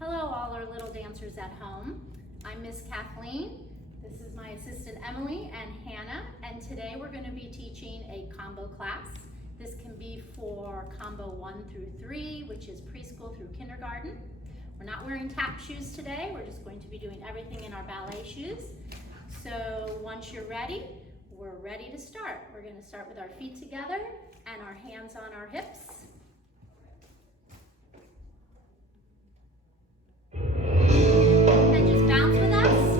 Hello, all our little dancers at home. I'm Miss Kathleen. This is my assistant Emily and Hannah, and today we're going to be teaching a combo class. This can be for combo 1 through 3, which is preschool through kindergarten. We're not wearing tap shoes today. We're just going to be doing everything in our ballet shoes. So once you're ready, we're ready to start. We're going to start with our feet together and our hands on our hips. And just bounce with us.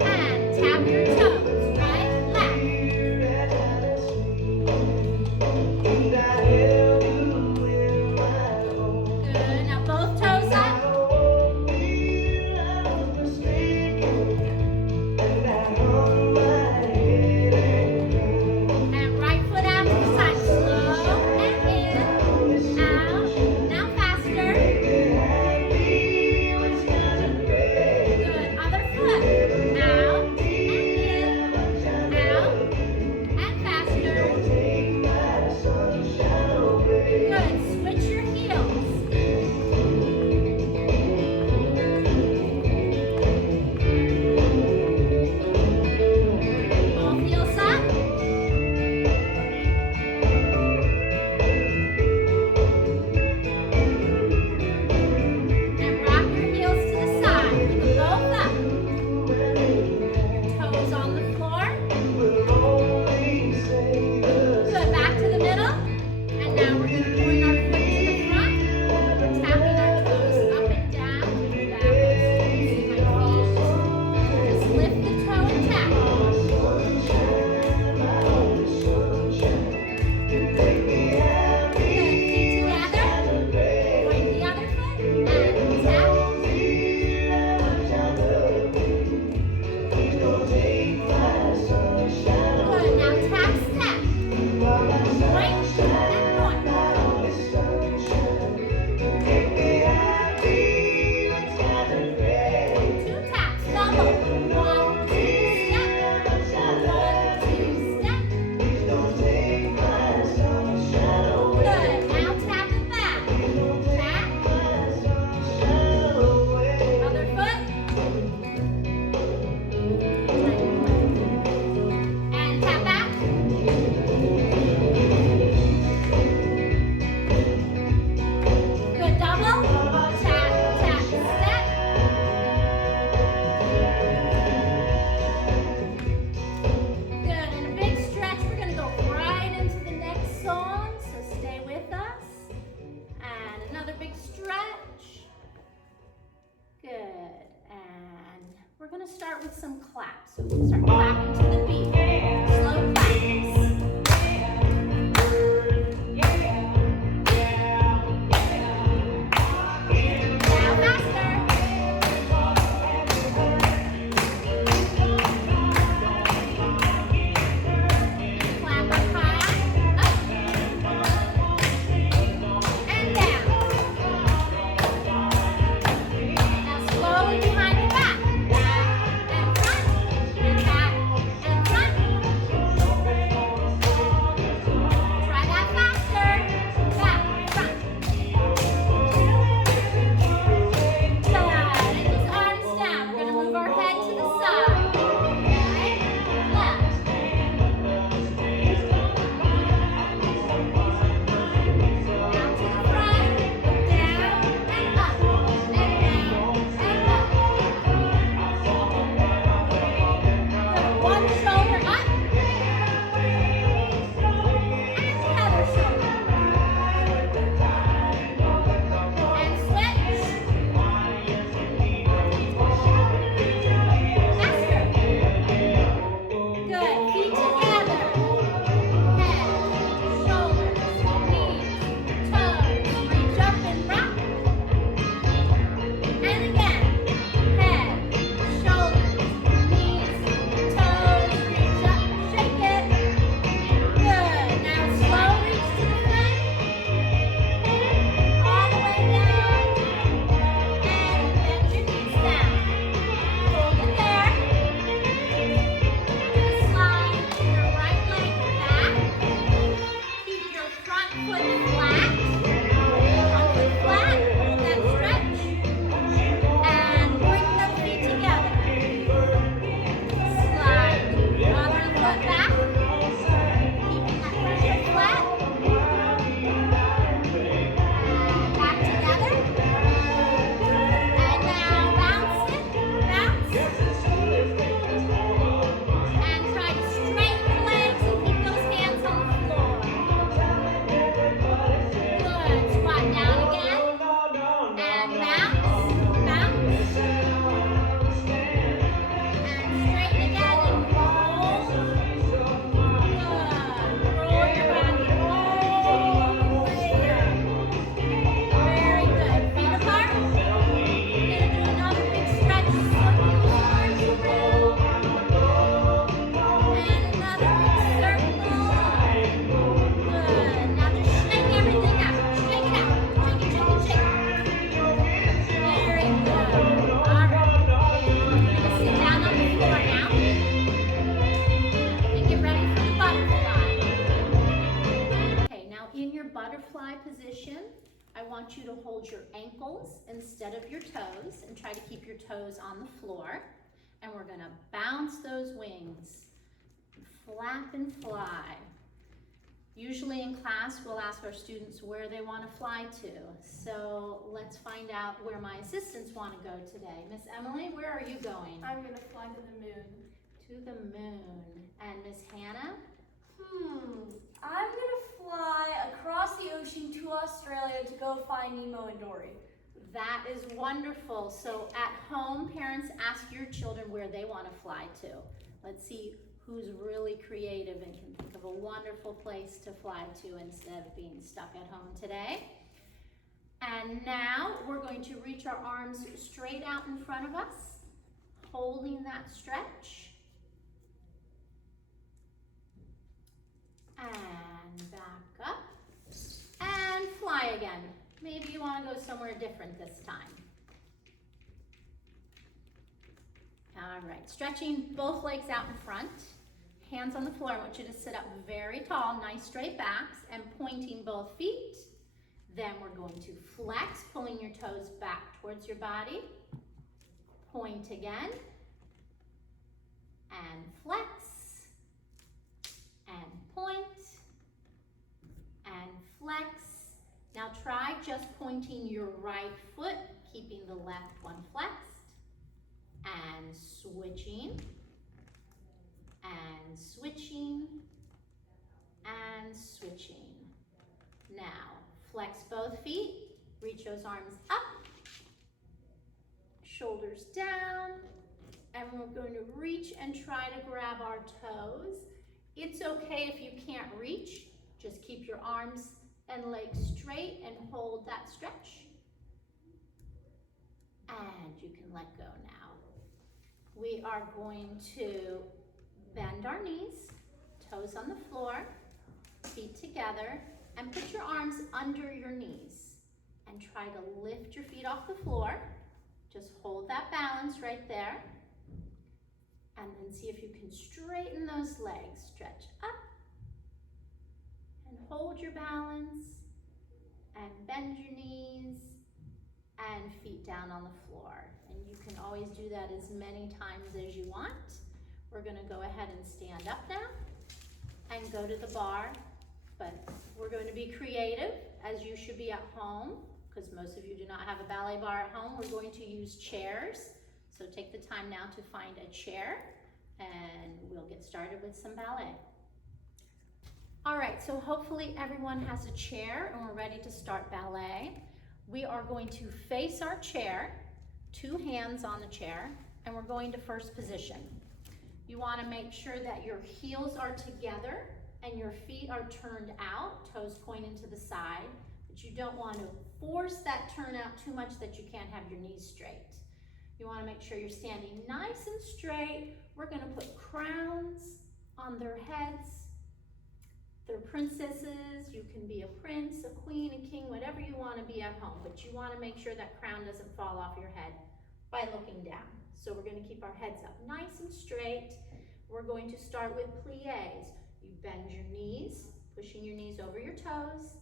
And tap your toes, right, left. Good, now both toes up. And right foot out to the side, slow and in, out, now faster. Good, other foot, out and in, out and faster. Good, switch your heels. Both heels up. And rock your heels to the side. Keep them both up. Toes on the floor. Good, back to the middle. And now we're going to point our foot to the front. We're tapping our toes up and down. Back, see my feet. Just lift the toe and tap. Good, feet together. Point the other foot and tap. Good, now tap step. Point and point. Two taps, double. 1, 2, step. 1, 2, step. Good, now tap it back. Tap. Other foot. And tap back. Good, double. Tap, tap, step. Good, and a big stretch. We're going to go right into the next song, so stay with us. And another big stretch. Good, and we're going to start with some claps. So we're going to start clapping to the beat. Slow claps. Now faster. Clap up high, up, and down. Now slowly behind your back. Back and front, and back and front. foot flat. Front foot flat. Hold that stretch. And bring those feet together. Slide your other foot back. Keeping that front foot flat. And back together. And now bounce it. Bounce. And try to straighten the legs and keep those hands on the floor. Good. Squat down again. And bounce. Bounce. And straighten again and roll. Good. Roll your body all the way up. Very good. Feet apart. We're going to do another big stretch. Circle the arms around. And another big circle. Good. Now just shake everything out. Shake it out. Shake it, shake it, shake it. Very good. All right. We're going to sit down on the floor now. And get ready for the butterfly. Okay, now in your butterfly position, I want you to hold your ankles instead of your toes and try to keep your toes on the floor. And we're gonna bounce those wings, flap and fly. Usually in class, we'll ask our students where they wanna fly to. So let's find out where my assistants wanna go today. Miss Emily, where are you going? I'm gonna fly to the moon. To the moon. And Miss Hannah? I'm gonna fly across the ocean to Australia to go find Nemo and Dory. That is wonderful. So at home, parents, ask your children where they want to fly to. Let's see who's really creative and can think of a wonderful place to fly to instead of being stuck at home today. And now we're going to reach our arms straight out in front of us, holding that stretch. And back up. And fly again. Maybe you want to go somewhere different this time. All right, stretching both legs out in front. Hands on the floor. I want you to sit up very tall, nice straight backs, and pointing both feet. Then we're going to flex, pulling your toes back towards your body. Point again. And flex. And point. And flex. Now try just pointing your right foot, keeping the left one flexed, and switching, and switching, and switching. Now, flex both feet, reach those arms up, shoulders down, and we're going to reach and try to grab our toes. It's okay if you can't reach, just keep your arms and legs straight and hold that stretch. And you can let go now. We are going to bend our knees, toes on the floor, feet together, and put your arms under your knees. And try to lift your feet off the floor. Just hold that balance right there. And then see if you can straighten those legs. Stretch up. And hold your balance, and bend your knees, and feet down on the floor. And you can always do that as many times as you want. We're going to go ahead and stand up now and go to the bar, but we're going to be creative, as you should be at home, because most of you do not have a ballet bar at home. We're going to use chairs, so take the time now to find a chair, and we'll get started with some ballet. All right, so hopefully everyone has a chair and we're ready to start ballet. We are going to face our chair, two hands on the chair, and we're going to first position. You want to make sure that your heels are together and your feet are turned out, toes pointing to the side, but you don't want to force that turn out too much that you can't have your knees straight. You want to make sure you're standing nice and straight. We're going to put crowns on their heads. They're princesses. You can be a prince, a queen, a king, whatever you want to be at home, but you want to make sure that crown doesn't fall off your head by looking down. So we're going to keep our heads up nice and straight. We're going to start with pliés. You bend your knees, pushing your knees over your toes,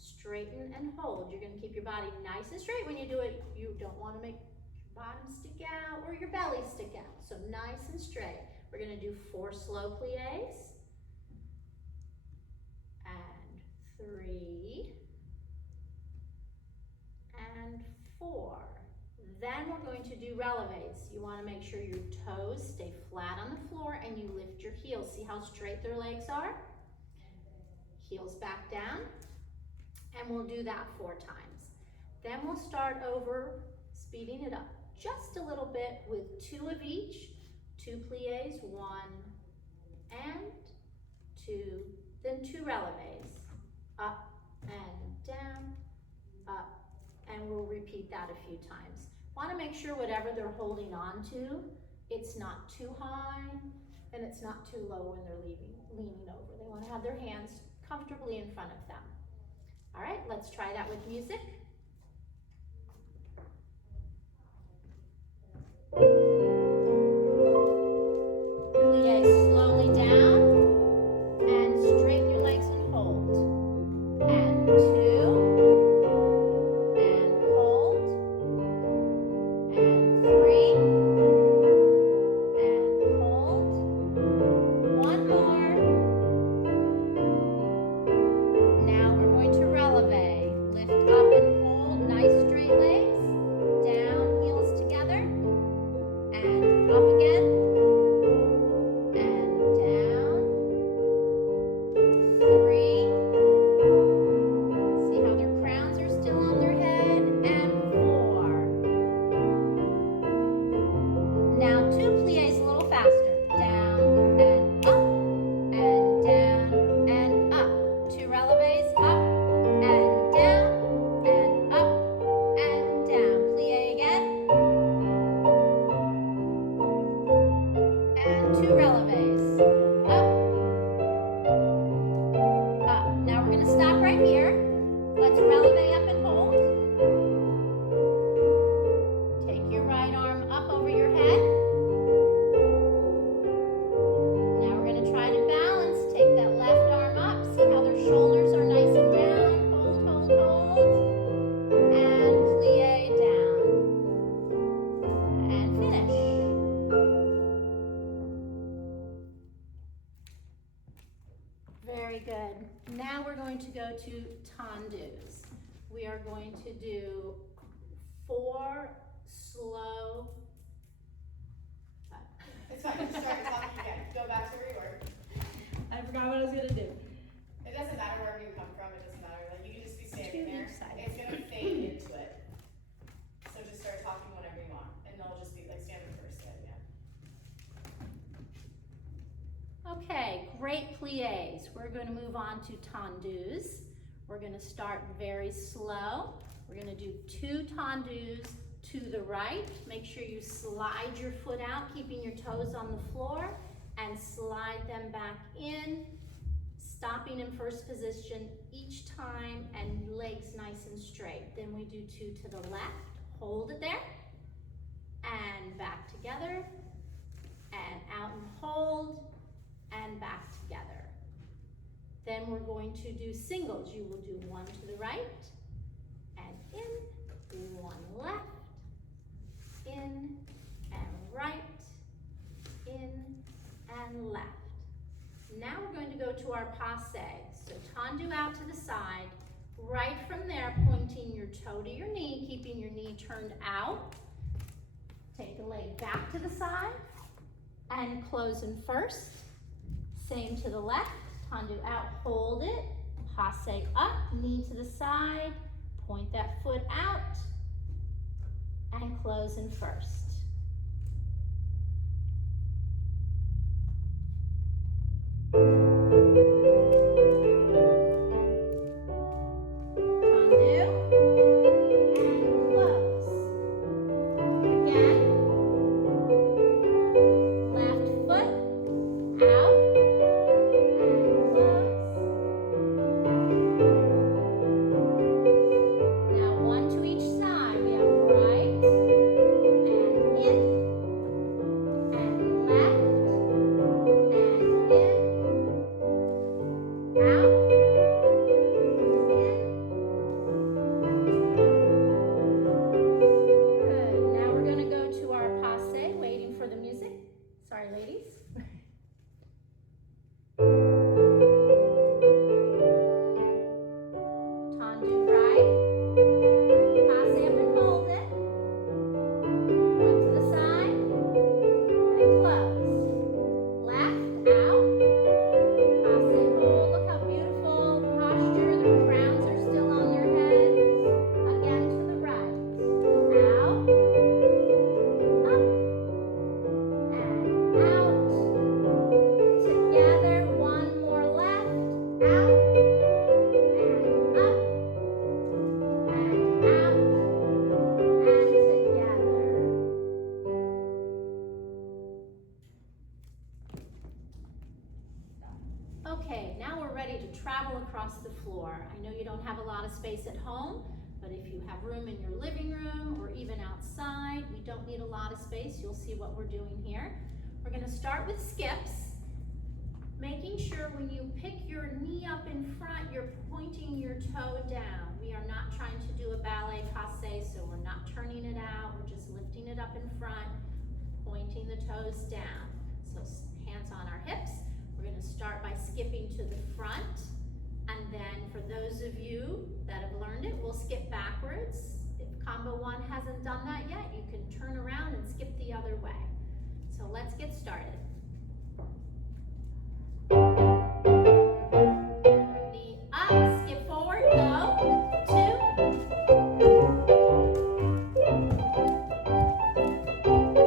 straighten and hold. You're going to keep your body nice and straight when you do it. You don't want to make your bottom stick out or your belly stick out. So nice and straight. We're going to do 4 slow plies. And 3. And 4. Then we're going to do releves. You want to make sure your toes stay flat on the floor and you lift your heels. See how straight their legs are? Heels back down. And we'll do that 4 times. Then we'll start over, speeding it up just a little bit with 2 of each. 2 plies, 1 and 2, then 2 releves. Up and down, up, and we'll repeat that a few times. Want to make sure whatever they're holding on to, it's not too high and it's not too low when they're leaning over. They want to have their hands comfortably in front of them. All right, let's try that with music. Plie slowly down and straighten your legs and hold. And 2. Very good. Now we're going to go to Thanh Dues. We are going to do 4 slow. It's fine. Start talking again. Go back to where you were. I forgot what I was going to do. It doesn't matter wherever you come from. It doesn't matter. Like, you can just be standing To there. each side. It's going to fade into it. So just start talking whenever you want. And they'll just be like standing first. Yeah. Okay, great plies. We're going to move on to Thanh Dues. We're going to start very slow. We're going to do 2 Thanh Dues to the right. Make sure you slide your foot out, keeping your toes on the floor, and slide them back in, stopping in first position each time, and legs nice and straight. Then we do 2 to the left. Hold it there, and back together, and out and hold, and back together. Then we're going to do singles. You will do 1 to the right, and in, 1 left, in, and right, in, and left. Now we're going to go to our passe. So tendu out to the side. Right from there, pointing your toe to your knee, keeping your knee turned out. Take the leg back to the side, and close in first. Same to the left, tendu out, hold it, passe up, knee to the side, point that foot out, and close in first. floor. I know you don't have a lot of space at home, but if you have room in your living room or even outside, we don't need a lot of space. You'll see what we're doing here. We're gonna start with skips, making sure when you pick your knee up in front, you're pointing your toe down. We are not trying to do a ballet passe, so we're not turning it out. We're just lifting it up in front, pointing the toes down. So hands on our hips. We're gonna start by skipping to the front. And then for those of you that have learned it, we'll skip backwards. If combo one hasn't done that yet, you can turn around and skip the other way. So let's get started. Knee up, skip forward, go, 2.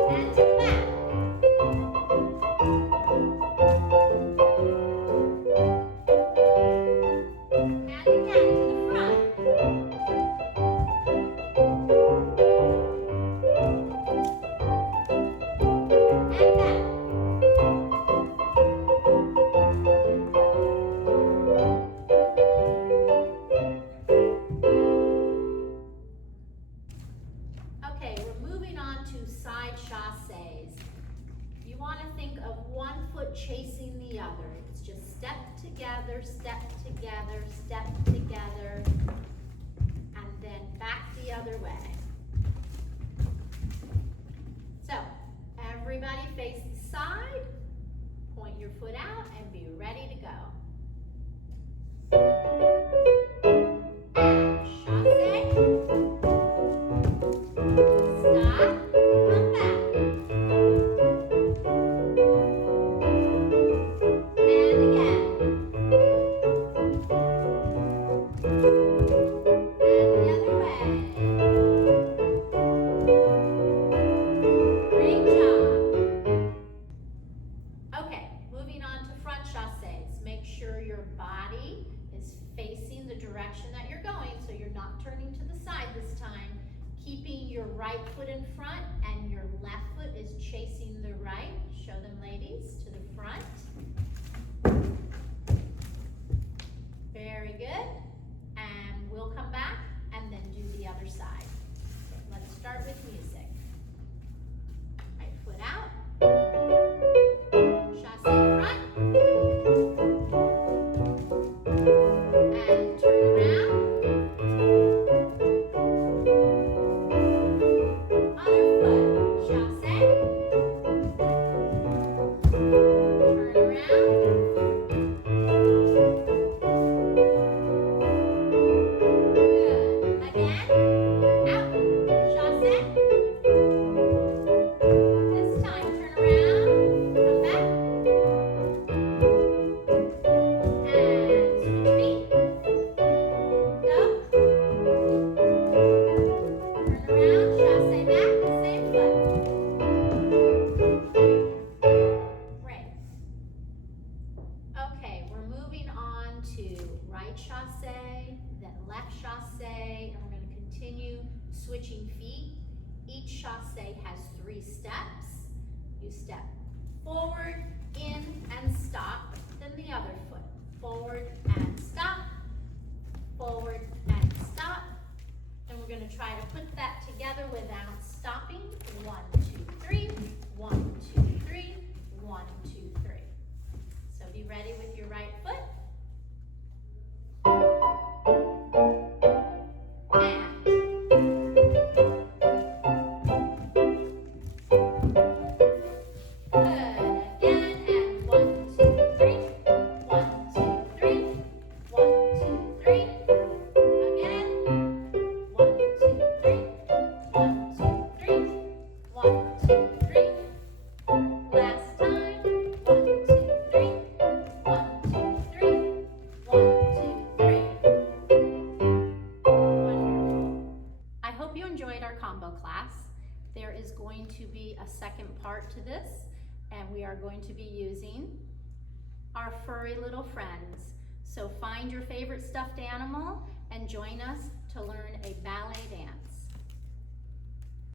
And to the back. And again, to the front. And back. Okay, we're moving on to side chasses. You want to think of one foot chasing the other. It's just step together, step together, step together, and then back the other way. So, everybody face the side, point your foot out, and be ready to go. And chasse. Stop, come back. And again. And the other way. Great job. Okay, moving on to front chasses. Make sure your body is facing the direction that you're going, so you're not turning to the side this time. Keeping your right foot in front and your left foot is chasing the right. Show them, ladies, to the front. Very good. And we'll come back and then do the other side. Let's start with music. Right foot out. Chasse front. And turn around. Other foot, chasse. Turn around. Good. Again. Out. Chasse. This time, turn around. Come back. And switch feet. Go. Turn around, chasse back, same foot. Great. Okay, we're moving on to right chasse, then left chasse, and we're going to continue switching feet. Each chasse has 3 steps. You step forward, in, and stop, then the other foot. Forward and stop, forward and stop. And we're going to try to put that together without stopping. 1, 2, 3, 1, 2, 3, 1, 2, 3. So be ready with your right foot. And good. Again, and 1, 2, 3, 1, 2, 3, 1, 2, 3. Again. 1, 2, 3, 1, 2, 3, 1, 2, 3. Last time. 1, 2, 3, 1, 2, 3, 1, 2, 3. Wonderful. I hope you enjoyed our combo class. There is going to be a second part to this, and we are going to be using our furry little friends. So find your favorite stuffed animal and join us to learn a ballet dance.